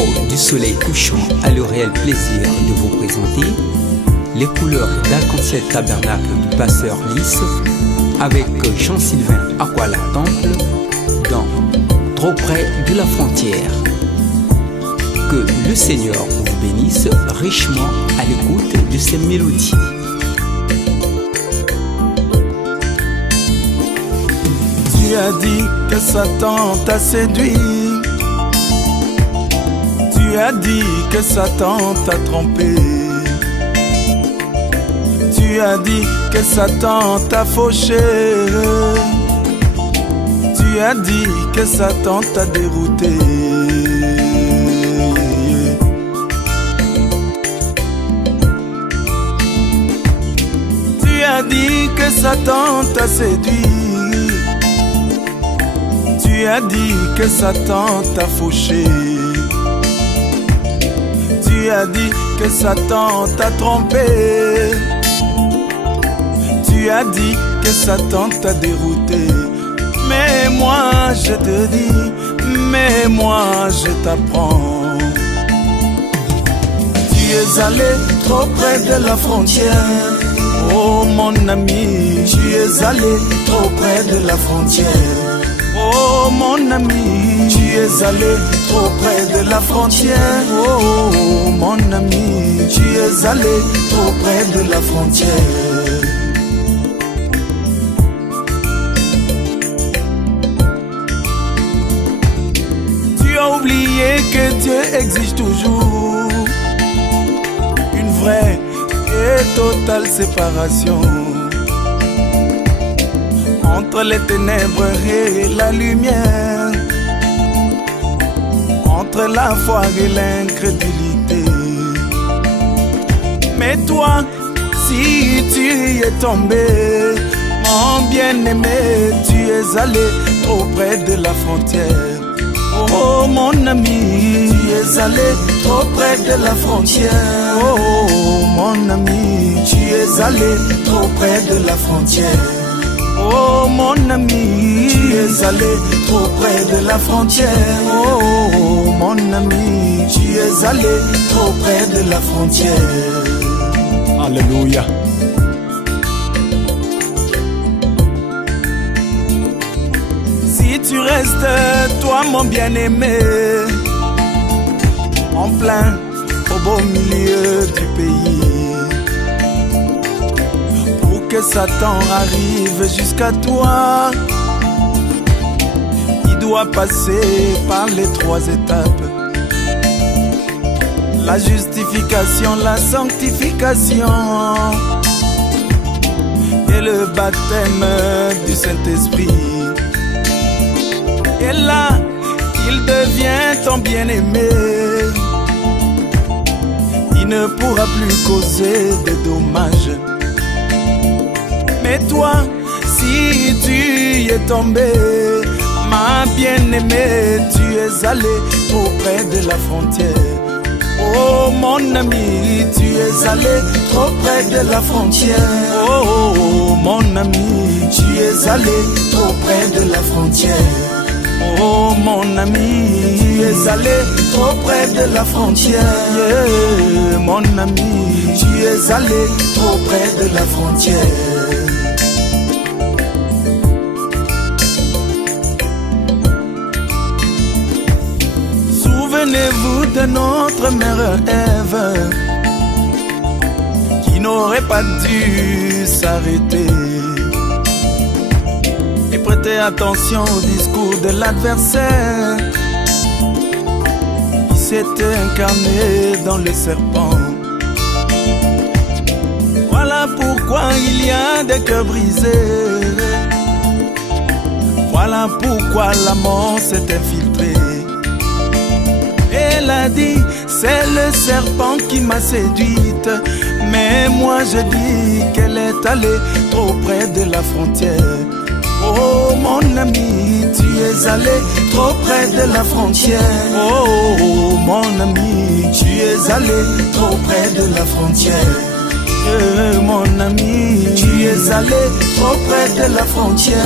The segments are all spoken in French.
l'écho du soleil couchant a le réel plaisir de vous présenter les couleurs d'arc-en-ciel tabernacle du pasteur Lys avec Jean-Sylvain Aquala Temple dans Trop près de la frontière. Que le Seigneur vous bénisse richement à l'écoute de ces mélodies. Tu as dit que Satan t'a séduit. Tu as dit que Satan t'a trompé. Tu as dit que Satan t'a fauché. Tu as dit que Satan t'a dérouté. Tu as dit que Satan t'a séduit. Tu as dit que Satan t'a fauché. Tu as dit que Satan t'a trompé. Tu as dit que Satan t'a dérouté. Mais moi je te dis, mais moi je t'apprends. Tu es allé trop près de la frontière. Oh mon ami, tu es allé trop près de la frontière. Oh mon ami, tu es allé trop près de la frontière. Oh mon ami, tu es allé trop près de la frontière. Tu as oublié que Dieu exige toujours une vraie et totale séparation entre les ténèbres et la lumière, entre la foi et l'incrédulité. Mais toi, si tu y es tombé, mon bien-aimé, tu es allé trop près de la frontière. Oh mon ami, tu es allé trop près de la frontière. Oh mon ami, tu es allé trop près de la frontière. Oh mon ami, tu es allé trop près de la frontière. Oh mon ami, tu es allé trop près de la frontière. Alléluia. Si tu restes, toi mon bien-aimé, en plein au beau milieu du pays, que Satan arrive jusqu'à toi, il doit passer par les 3 étapes: la justification, la sanctification et le baptême du Saint-Esprit. Et là, il devient ton bien-aimé. Il ne pourra plus causer de dommages. Mais toi, si tu y es tombé, ma bien-aimée, tu es allé trop près de la frontière. Oh mon ami, tu es allé trop près de la frontière. Oh mon ami, tu es allé trop près de la frontière. Oh mon ami, tu es allé trop près de la frontière. Yeah, mon ami, tu es allé trop près de la frontière. Souvenez-vous de notre mère Ève, qui n'aurait pas dû s'arrêter et prêter attention au discours de l'adversaire qui s'était incarné dans le serpent. Voilà pourquoi il y a des cœurs brisés. Voilà pourquoi la mort s'est infiltrée. Elle a dit, c'est le serpent qui m'a séduite. Mais moi je dis qu'elle est allée trop près de la frontière. Oh mon ami, tu es allé trop près de la frontière. Oh mon ami, tu es allé trop près de la frontière. Mon ami, tu es allé trop près de la frontière.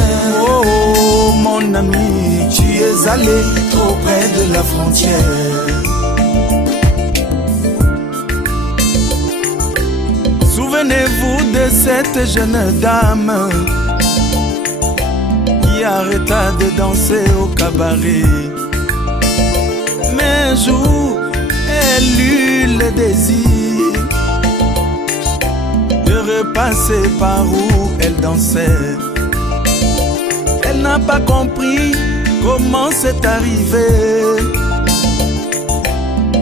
Oh mon ami, tu es allé trop près de la frontière. Souvenez-vous de cette jeune dame qui arrêta de danser au cabaret. Mais un jour, elle eut le désir de repasser par où elle dansait. Elle n'a pas compris comment c'est arrivé.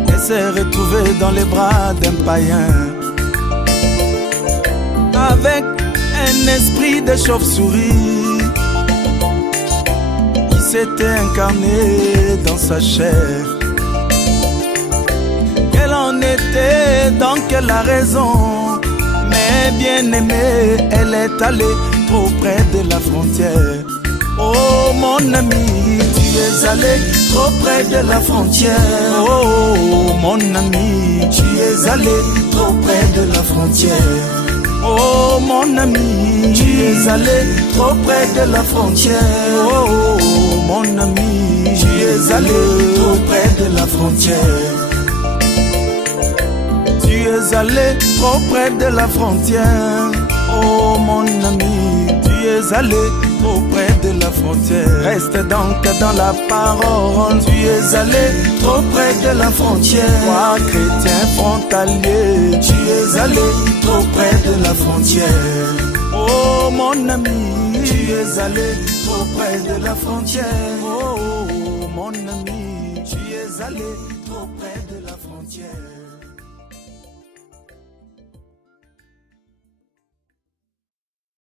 Elle s'est retrouvée dans les bras d'un païen, avec un esprit de chauve-souris qui s'était incarné dans sa chair. Quelle en était donc la raison? Mais bien aimée, elle est allée trop près de la frontière. Oh mon ami, tu es allé trop près de la frontière. Oh mon ami, tu es allé trop près de la frontière. Oh mon ami, tu es allé trop près de la frontière. Oh mon ami, tu es allé trop près de la frontière. Tu es allé trop près de la frontière. Oh mon ami, tu es allé trop près de la frontière. Reste donc dans la parole. Tu es allé trop près de la frontière. Toi, chrétien frontalier, tu es allé trop près de la frontière. Oh mon ami, tu es allé trop près de la frontière. Oh mon ami, tu es allé trop près de la frontière.